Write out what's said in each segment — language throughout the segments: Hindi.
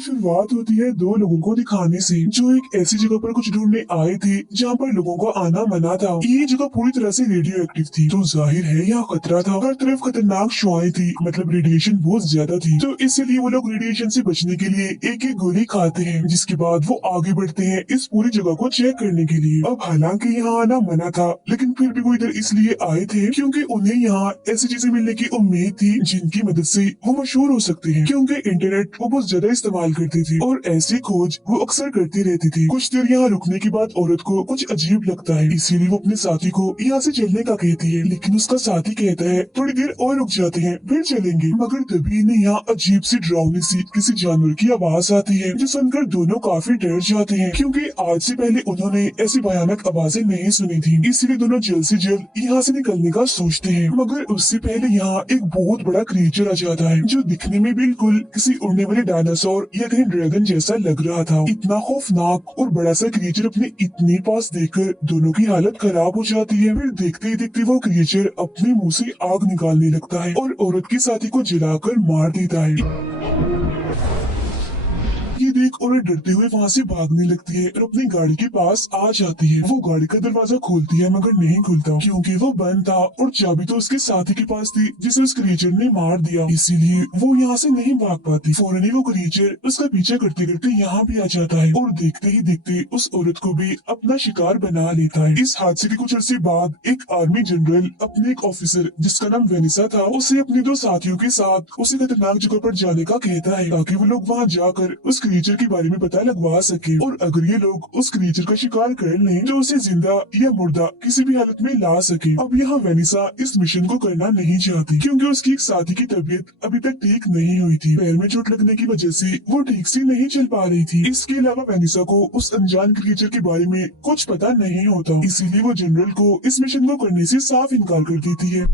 शुरुआत होती है दो लोगों को दिखाने से जो एक ऐसी जगह पर कुछ ढूंढने आए थे जहाँ पर लोगों को आना मना था। ये जगह पूरी तरह से रेडियो एक्टिव थी, तो जाहिर है यहाँ खतरा था। हर तरफ खतरनाक शुआएं थी, मतलब रेडिएशन बहुत ज्यादा थी। तो इसलिए वो लोग रेडिएशन से बचने के लिए एक एक गोली खाते हैं, जिसके बाद वो आगे बढ़ते हैं इस पूरी जगह को चेक करने के लिए। अब हालांकि यहाँ आना मना था, लेकिन फिर भी वो इधर इसलिए आए थे क्योंकि उन्हें यहाँ ऐसी चीजें मिलने की उम्मीद थी जिनकी मदद से वो मशहूर हो सकते हैं, क्योंकि इंटरनेट वो बहुत ज्यादा इस्तेमाल करती थी और ऐसी खोज वो अक्सर करती रहती थी। कुछ देर यहाँ रुकने के बाद औरत को कुछ अजीब लगता है, इसीलिए वो अपने साथी को यहाँ से चलने का कहती है, लेकिन उसका साथी कहता है थोड़ी देर और रुक जाते हैं फिर चलेंगे। मगर तभी इन्हें यहाँ अजीब सी डरावनी सी किसी जानवर की आवाज आती है, जो सुनकर दोनों काफी डर जाते हैं, क्योंकि आज से पहले उन्होंने ऐसी भयानक आवाजें नहीं सुनी थी। इसीलिए दोनों जल्द से जल्द यहाँ से निकलने का सोचते हैं। मगर उससे पहले यहाँ एक बहुत बड़ा क्रिएचर आ जाता है, जो दिखने में बिल्कुल किसी उड़ने वाले डायनासोर या कहीं ड्रैगन जैसा लग रहा था। इतना खौफनाक और बड़ा सा क्रिएचर अपने इतने पास देखकर दोनों की हालत खराब हो जाती है। फिर देखते ही देखते वो क्रिएचर अपने मुंह से आग निकालने लगता है और औरत के साथी को जलाकर मार देता है। ये देख औरत डरते हुए वहाँ से भागने लगती है और अपनी गाड़ी के पास आ जाती है। वो गाड़ी का दरवाजा खोलती है मगर नहीं खुलता, क्योंकि वो बंद था और चाबी तो उसके साथी के पास थी जिसे उस क्रिएचर ने मार दिया, इसीलिए वो यहाँ से नहीं भाग पाती। फौरन ही वो क्रिएचर उसका पीछा करते करते यहाँ भी आ जाता है और देखते ही देखते उस औरत को भी अपना शिकार बना लेता है। इस हादसे के कुछ अर्से बाद एक आर्मी जनरल अपने एक ऑफिसर जिसका नाम वेनिसा था उसे अपने दो साथियों के साथ उसी खतरनाक जगह पर जाने का कहता है, ताकि वो लोग वहाँ जाकर उस क्रिएचर के बारे में पता लगवा सके, और अगर ये लोग उस क्रिएचर का शिकार कर लें तो उसे जिंदा या मुर्दा किसी भी हालत में ला सके। अब यहाँ वेनिसा इस मिशन को करना नहीं चाहती, क्योंकि उसकी एक साथी की तबीयत अभी तक ठीक नहीं हुई थी। पैर में चोट लगने की वजह से वो ठीक से नहीं चल पा रही थी। इसके अलावा वेनिसा को उस अनजान क्रिएचर के बारे में कुछ पता नहीं होता, इसीलिए वो जनरल को इस मिशन को करने से साफ इनकार कर देती है।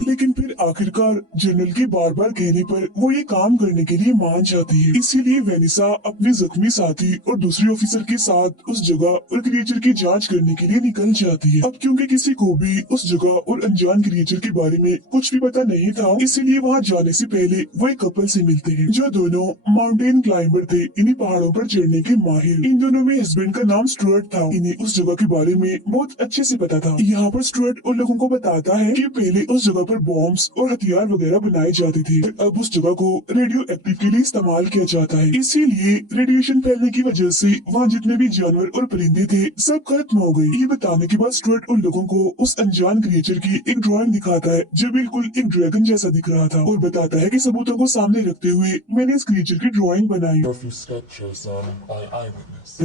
लेकिन फिर आखिरकार जनरल के बार बार कहने पर वो ये काम करने के लिए मान जाती है। इसीलिए वेनिसा अपने जख्मी साथी और दूसरे ऑफिसर के साथ उस जगह और क्रिएचर की जांच करने के लिए निकल जाती है। अब क्योंकि किसी को भी उस जगह और अनजान क्रिएचर के बारे में कुछ भी पता नहीं था, इसीलिए वहाँ जाने से पहले वो एक कपल से मिलते हैं, जो दोनों माउंटेन क्लाइंबर थे, इन्हीं पहाड़ों पर चढ़ने के माहिर। इन दोनों में हस्बैंड का नाम स्टुअर्ट था। इन्हें उस जगह के बारे में बहुत अच्छे से पता था। यहाँ पर स्टुअर्ट उन लोगों को बताता है कि पहले उस जगह पर बॉम्ब्स और हथियार वगैरह बनाए जाते थे, अब उस जगह को रेडियो एक्टिव के लिए इस्तेमाल किया जाता है। इसीलिए रेडिएशन फैलने की वजह से वहाँ जितने भी जानवर और परिंदे थे सब खत्म हो गए। ये बताने के बाद स्टुअर्ट उन लोगों को उस अनजान क्रिएचर की एक ड्राइंग दिखाता है, जो बिल्कुल एक ड्रैगन जैसा दिख रहा था, और बताता है कि सबूतों को सामने रखते हुए मैंने इस क्रिएचर की ड्राइंग बनाई।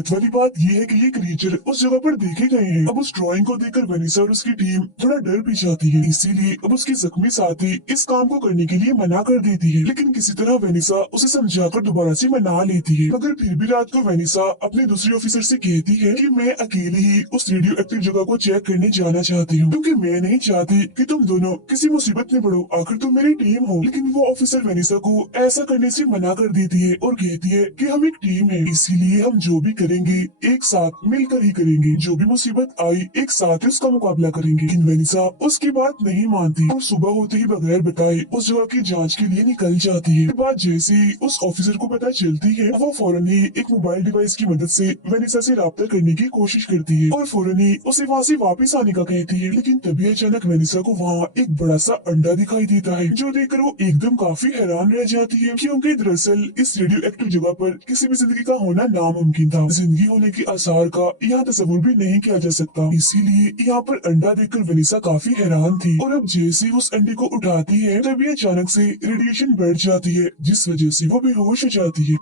वाली बात ये है कि ये क्रिएचर उस जगह पर देखे गए हैं। अब उस ड्राइंग को देखकर वेनिसा और उसकी टीम थोड़ा डर भी जाती है, इसीलिए अब उसके जख्मी साथी इस काम को करने के लिए मना कर देती है, लेकिन किसी तरह वेनिसा उसे समझाकर दोबारा से मना लेती है। मगर फिर भी रात को वेनिसा अपने दूसरे ऑफिसर से कहती है कि मैं अकेले ही उस रेडियो एक्टिव जगह को चेक करने जाना चाहती हूँ, क्योंकि मैं नहीं चाहती कि तुम दोनों किसी मुसीबत में पड़ो, आखिर तुम मेरी टीम हो। लेकिन वो ऑफिसर वेनिसा को ऐसा करने से मना कर देती है और कहती है कि हम एक टीम है, इसीलिए हम जो भी करेंगे एक साथ मिलकर ही करेंगे, जो भी मुसीबत आई एक साथ ही उसका मुकाबला करेंगे। लेकिन वेनिसा उसकी बात नहीं मानती और सुबह होते ही बगैर बताए उस जगह की जांच के लिए निकल जाती है। बात जैसे ही उस ऑफिसर को पता चलती है, वो फौरन ही एक मोबाइल डिवाइस की मदद से वेनिसा से राब्ता करने की कोशिश करती है और फौरन ही उसे वहाँ से वापस आने का कहती है। लेकिन तभी अचानक वेनिसा को वहाँ एक बड़ा सा अंडा दिखाई देता है, जो देखकर वो एकदम काफी हैरान रह जाती है, क्योंकि दरअसल इस रेडियो एक्टिव जगह पर किसी भी जिंदगी का होना नामुमकिन था। जिंदगी होने के आसार का यहाँ तस्वुर भी नहीं किया जा सकता, इसीलिए यहाँ पर अंडा देखकर वेनिसा काफी हैरान थी। और अब जैसे उस अंडे को उठाती है तभी अचानक से रेडिएशन बढ़ जाती है, जिस वजह से वो बेहोश हो जाती है।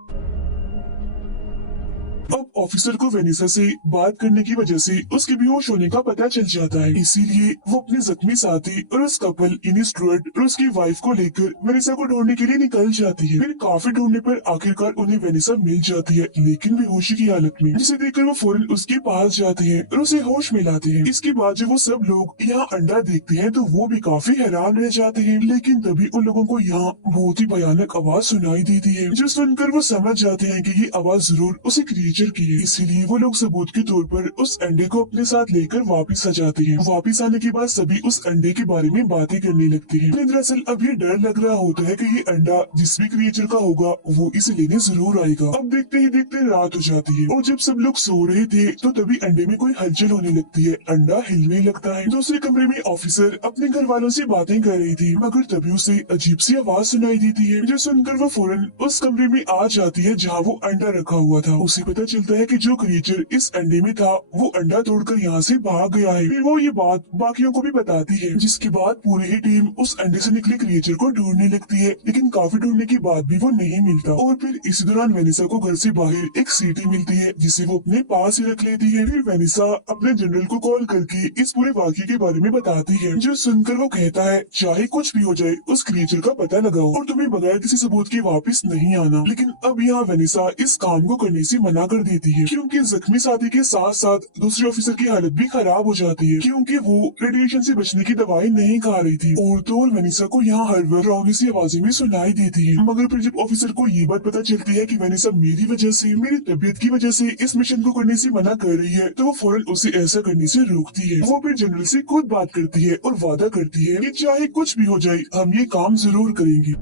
अब ऑफिसर को वेनिसा से बात करने की वजह से उसके बेहोश होने का पता चल जाता है, इसीलिए वो अपने जख्मी साथी और उस कपल यानी स्टुअर्ट और उसकी वाइफ को लेकर वेनिसा को ढूंढने के लिए निकल जाती है। फिर काफी ढूंढने पर आखिरकार उन्हें वेनिसा मिल जाती है, लेकिन बेहोशी की हालत में, जिसे देखकर वो फौरन उसके पास जाते हैं और उसे होश में लाते हैं। इसके बाद जब वो सब लोग यहाँ अंडा देखते हैं तो वो भी काफी हैरान रह जाते हैं, लेकिन तभी उन लोगों को यहाँ बहुत ही भयानक आवाज सुनाई देती है, जो सुनकर वो समझ जाते हैं कि ये आवाज जरूर उसी क्रिएचर की रखी है, इसीलिए वो लोग सबूत के तौर पर उस अंडे को अपने साथ लेकर वापस आ जाते हैं। वापस आने के बाद सभी उस अंडे के बारे में बातें करने लगते हैं। उन्हें दरअसल अब ये डर लग रहा होता है कि ये अंडा जिस भी क्रिएचर का होगा वो इसे लेने जरूर आएगा। अब देखते ही देखते रात हो जाती है और जब सब लोग सो रहे थे तो तभी अंडे में कोई हलचल होने लगती है। अंडा हिलने लगता है। दूसरे कमरे में ऑफिसर अपने घर वालों से बातें कर रही थी, मगर तभी उसे अजीब सी आवाज सुनाई देती है, जो सुनकर वो फौरन उस कमरे में आ जाती है जहाँ वो अंडा रखा हुआ था। उसे पता चलता है कि जो क्रिएचर इस अंडे में था वो अंडा तोड़कर यहाँ से भाग गया है। फिर वो ये बात बाकियों को भी बताती है, जिसके बाद पूरी ही टीम उस अंडे से निकले क्रिएचर को ढूंढने लगती है, लेकिन काफी ढूंढने के बाद भी वो नहीं मिलता। और फिर इसी दौरान वेनिसा को घर से बाहर एक सीटी मिलती है, जिसे वो अपने पास ही रख लेती है। फिर वेनिसा अपने जनरल को कॉल करके इस पूरे वाकये के बारे में बताती है, जो सुनकर वो कहता है चाहे कुछ भी हो जाए उस क्रिएचर का पता लगाओ और तुम्हें बगैर किसी सबूत के वापस नहीं आना। लेकिन अब यहाँ वेनिसा इस काम को करने से मना कर देती है, क्योंकि जख्मी साथी के साथ साथ दूसरे ऑफिसर की हालत भी खराब हो जाती है, क्योंकि वो रेडिएशन से बचने की दवाई नहीं खा रही थी। और तो वेनिसा को यहाँ हर बार डरावनी सी आवाजें भी सुनाई देती है। मगर फिर जब ऑफिसर को ये बात पता चलती है कि वेनिसा मेरी वजह से, मेरी तबीयत की वजह से इस मिशन को करने से मना कर रही है, तो वो फौरन उसे ऐसा करने से रोकती है। वो फिर जनरल से खुद बात करती है और वादा करती है कि चाहे कुछ भी हो जाए हम ये काम जरूर करेंगे।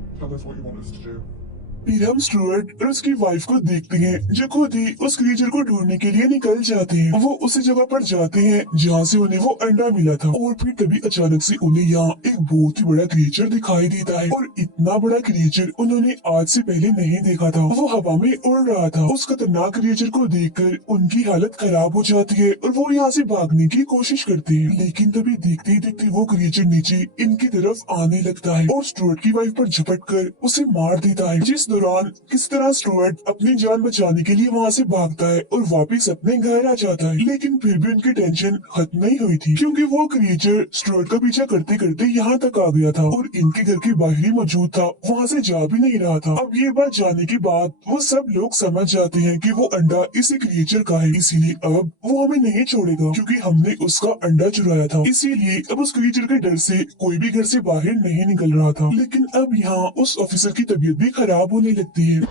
फिर हम स्टुअर्ट और उसकी वाइफ को देखते हैं, जो खुद ही उस क्रिएचर को ढूंढने के लिए निकल जाते हैं। वो उसी जगह पर जाते हैं जहाँ से उन्हें वो अंडा मिला था। और फिर तभी अचानक से उन्हें यहाँ एक बहुत ही बड़ा क्रिएचर दिखाई देता है, और इतना बड़ा क्रिएचर उन्होंने आज से पहले नहीं देखा था। वो हवा में उड़ रहा था। उस खतरनाक क्रिएचर को देखकर उनकी हालत खराब हो जाती है और वो यहाँ से भागने की कोशिश करते हैं, लेकिन तभी देखते ही देखते वो क्रिएचर नीचे इनकी तरफ आने लगता है और स्टुअर्ट की वाइफ पर झपट कर उसे मार देता है। जिस दौरान किस तरह स्टुअर्ट अपनी जान बचाने के लिए वहाँ से भागता है और वापस अपने घर आ जाता है। लेकिन फिर भी उनकी टेंशन खत्म नहीं हुई थी, क्योंकि वो क्रिएचर स्टुअर्ट का पीछा करते करते यहाँ तक आ गया था और इनके घर के बाहर ही मौजूद था, वहाँ से जा भी नहीं रहा था। अब ये बात जानने के बाद वो सब लोग समझ जाते हैं कि वो अंडा इसी क्रिएचर का है, इसीलिए अब वो हमें नहीं छोड़ेगा, क्योंकि हमने उसका अंडा चुराया था। इसीलिए अब उस क्रिएचर के डर से कोई भी घर से बाहर नहीं निकल रहा था। लेकिन अब यहाँ उस ऑफिसर की तबीयत भी खराब होने लगती है,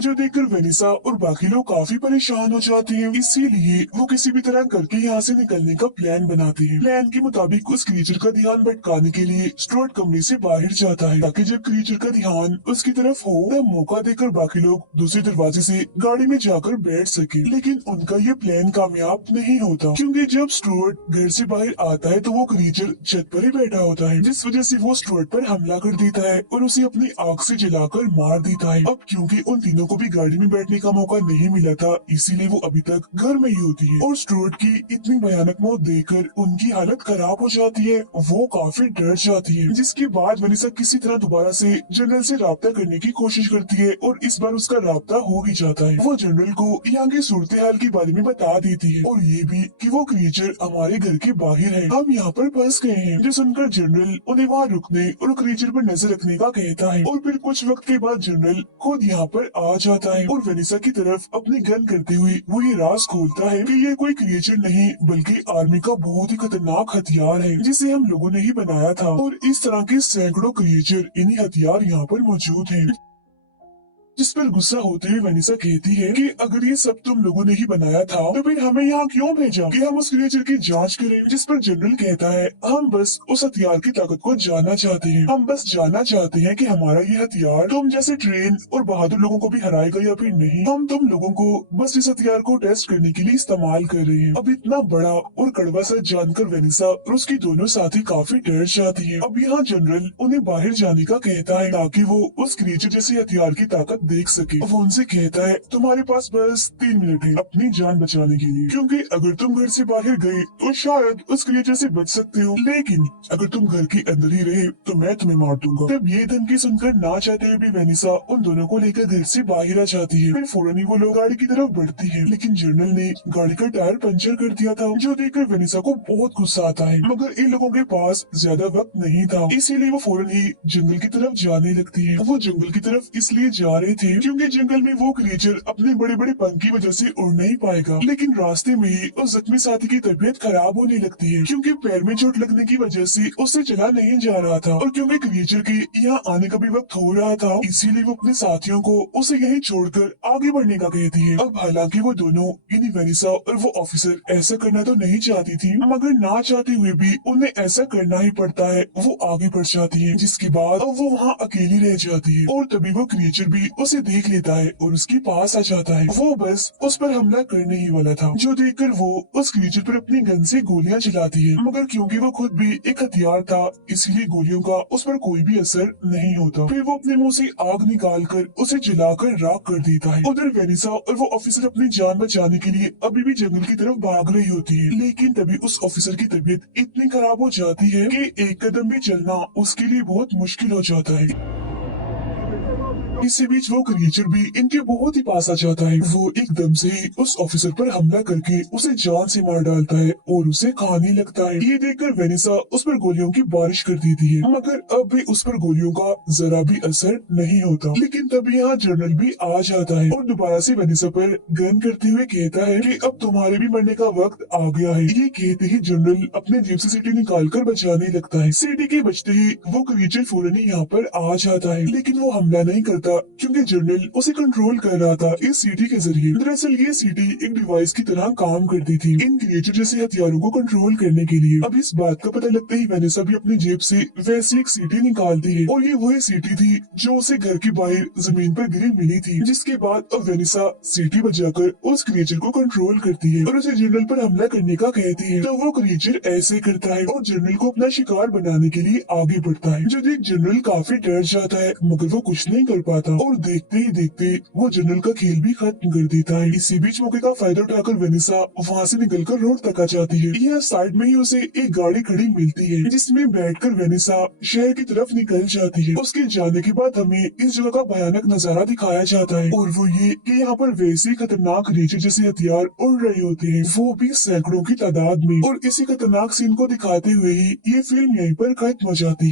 जो देखकर वेनिसा और बाकी लोग काफी परेशान हो जाते हैं। इसीलिए वो किसी भी तरह करके यहाँ से निकलने का प्लान बनाते हैं। प्लान के मुताबिक उस क्रिएचर का ध्यान भटकाने के लिए स्टुअर्ट कमरे से बाहर जाता है, ताकि जब क्रिएचर का ध्यान उसकी तरफ हो तब मौका देकर बाकी लोग दूसरे दरवाजे से गाड़ी में जाकर बैठ सके। लेकिन उनका ये प्लान कामयाब नहीं होता, क्योंकि जब स्टुअर्ट घर से बाहर आता है तो वो क्रिएचर छत पर ही बैठा होता है, जिस वजह से वो स्टुअर्ट पर हमला कर देता है और उसे अपनी आग से जलाकर मार देता है। अब क्योंकि उन तीनों को भी गाड़ी में बैठने का मौका नहीं मिला था, इसीलिए वो अभी तक घर में ही होती है। और स्टुअर्ट की इतनी भयानक मौत देखकर उनकी हालत खराब हो जाती है, वो काफी डर जाती है। जिसके बाद वेनिसा किसी तरह दोबारा से जनरल से राब्ता करने की कोशिश करती है और इस बार उसका राब्ता हो भी जाता है। वो जनरल को यहाँ की सूरत हाल के बारे में बता देती है और ये भी कि वो क्रिएचर हमारे घर के बाहर है, हम यहाँ पर फंस गए हैं। जो सुनकर जनरल उन्हें वहाँ रुकने और क्रिएचर पर नजर रखने का कहता है। और फिर कुछ वक्त के बाद जनरल खुद यहाँ पर आ जाता है और वेनिसा की तरफ अपनी गन करते हुए वो ये राज खोलता है कि ये कोई क्रिएचर नहीं बल्कि आर्मी का बहुत ही खतरनाक हथियार है, जिसे हम लोगों ने ही बनाया था। और इस तरह के सैकड़ों क्रिएचर इन्हीं हथियार यहाँ पर मौजूद हैं। जिस पर गुस्सा होते हुए वेनिसा कहती है कि अगर ये सब तुम लोगों ने ही बनाया था तो फिर हमें यहाँ क्यों भेजा कि हम उस क्रिएचर की जांच करें। जिस पर जनरल कहता है हम बस उस हथियार की ताकत को जानना चाहते हैं, हम बस जानना चाहते हैं कि हमारा ये हथियार तुम जैसे ट्रेन और बहादुर लोगों को भी हराएगा या फिर नहीं। हम तुम लोगों को बस इस हथियार को टेस्ट करने के लिए इस्तेमाल कर रहे हैं। अब इतना बड़ा और कड़वा सच जानकर वेनिसा और उसकी दोनों साथी काफी डर जाती है। अब यहाँ जनरल उन्हें बाहर जाने का कहता है ताकि वो उस क्रिएचर जैसे हथियार की ताकत देख सके। वो उनसे कहता है तुम्हारे पास बस 3 मिनट है अपनी जान बचाने के लिए, क्योंकि अगर तुम घर से बाहर गए तो शायद उस क्रिएचर से बच सकते हो, लेकिन अगर तुम घर के अंदर ही रहे तो मैं तुम्हें मार दूंगा। तब ये धमकी सुनकर ना चाहते हुए भी वेनिसा उन दोनों को लेकर घर से बाहर आ जाती है। फिर फौरन ही वो लोग गाड़ी की तरफ बढ़ती है, लेकिन जनरल ने गाड़ी का टायर पंचर कर दिया था, जो देखकर वेनिसा को बहुत गुस्सा आता है। मगर इन लोगों के पास ज्यादा वक्त नहीं था, इसीलिए वो फौरन ही जंगल की तरफ जाने लगती है। वो जंगल की तरफ इसलिए जा रहे थे क्योंकि जंगल में वो क्रिएचर अपने बड़े बड़े पंख की वजह से उड़ नहीं पाएगा। लेकिन रास्ते में ही उस जख्मी साथी की तबीयत खराब होने लगती है क्योंकि पैर में चोट लगने की वजह से उससे चला नहीं जा रहा था और क्योंकि क्रिएचर के यहाँ आने का भी वक्त हो रहा था, इसीलिए वो अपने साथियों को उसे यहीं छोड़कर आगे बढ़ने का कहती है। अब हालांकि वो दोनों यानी वेनिसा और वो ऑफिसर ऐसा करना तो नहीं चाहती थी, मगर ना चाहते हुए भी उन्हें ऐसा करना ही पड़ता है। वो आगे बढ़ जाती है जिसके बाद अब वो वहाँ अकेली रह जाती है और तभी वो क्रिएचर भी उसे देख लेता है और उसके पास आ जाता है। वो बस उस पर हमला करने ही वाला था, जो देखकर वो उस क्रिएचर पर अपनी गन से गोलियां चलाती है, मगर क्योंकि वो खुद भी एक हथियार था इसलिए गोलियों का उस पर कोई भी असर नहीं होता। फिर वो अपने मुंह से आग निकाल कर उसे जलाकर राख कर देता है। उधर वेनिसा और वो ऑफिसर अपनी जान बचाने के लिए अभी भी जंगल की तरफ भाग रही होती है, लेकिन तभी उस ऑफिसर की तबीयत इतनी खराब हो जाती है कि एक कदम भी चलना उसके लिए बहुत मुश्किल हो जाता है। इसी बीच वो क्रिएचर भी इनके बहुत ही पास आ जाता है। वो एकदम से ही उस ऑफिसर पर हमला करके उसे जान से मार डालता है और उसे खाने लगता है। ये देखकर वेनिसा उस पर गोलियों की बारिश कर देती है, मगर अब भी उस पर गोलियों का जरा भी असर नहीं होता। लेकिन तभी यहाँ जनरल भी आ जाता है और दोबारा से वेनिसा पर गन करते हुए कहता है कि अब तुम्हारे भी मरने का वक्त आ गया है। ये कहते ही जनरल अपने जेब से सीटी निकाल कर बचाने लगता है। सीटी के बचते ही वो क्रिएचर फौरन ही यहाँ पर आ जाता है, लेकिन वो हमला नहीं करता क्योंकि जनरल उसे कंट्रोल कर रहा था इस सीटी के जरिए। दरअसल ये सीटी एक डिवाइस की तरह काम करती थी इन क्रिएचर जैसे हथियारों को कंट्रोल करने के लिए। अब इस बात का पता लगते ही वेनिसा भी अपनी जेब से वैसी एक सीटी निकालती है और ये वही सीटी थी जो उसे घर के बाहर जमीन पर गिरी मिली थी। जिसके बाद अब वेनिसा सीटी बजाकर उस क्रिएचर को कंट्रोल करती है और उसे जनरल पर हमला करने का कहती है। तो वो क्रिएचर ऐसे करता है और जनरल को अपना शिकार बनाने के लिए आगे बढ़ता है, जो देख जनरल काफी डर जाता है, मगर वो कुछ नहीं कर पाता और देखते ही देखते वो जनरल का खेल भी खत्म कर देता है। इसी बीच मौके का फायदा उठाकर वेनिसा वहाँ से निकलकर रोड तक आ जाती है। यह साइड में ही उसे एक गाड़ी खड़ी मिलती है जिसमें बैठकर वेनिसा शहर की तरफ निकल जाती है। उसके जाने के बाद हमें इस जगह का भयानक नजारा दिखाया जाता है और वो ये कि यहाँ पर वैसे खतरनाक क्रिएचर जैसे हथियार उड़ रहे होते हैं, वो भी सैकड़ों की तादाद में। और इसी खतरनाक सीन को दिखाते हुए ही ये फिल्म यहीं पर खत्म हो जाती है।